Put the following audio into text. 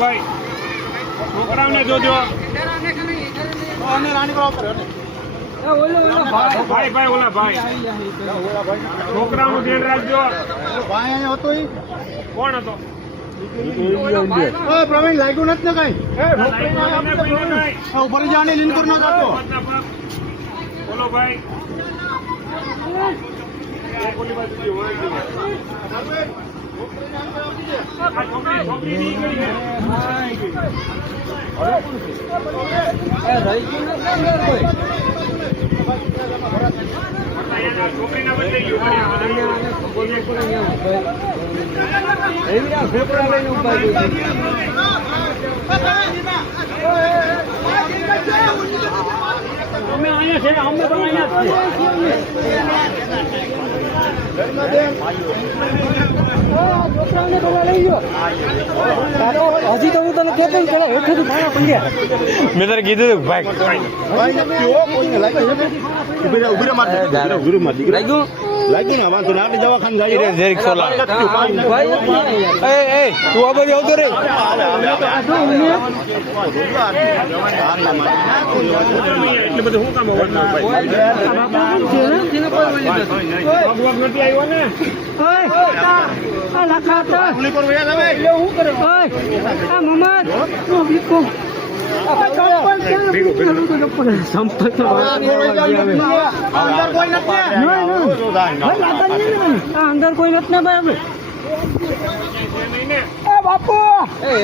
ભાઈ છોકરાઓને જોજો ભાઈ ભાઈ ઓલા ભાઈ છોકરાઓનું ધ્યાન રાખજો કોણ હતો પ્રવીણ લાગ્યું નથી ને કઈ ઉપર જવાની લીન કર નાખો બોલો ભાઈ છોકરી નહીં કરી છોકરીના બદલે અમે અહીંયા છે અમે પણ અહીંયા હજી તો હું તને કેતો મેં તને કીધું ભાઈ લાગ્યું ને વાંધો ના દવાખાને જાય તું આ બધી આવતો રે એટલે બધું શું કામ નથી આવ્યો ને અંદર કોઈ નથી ને બાપુ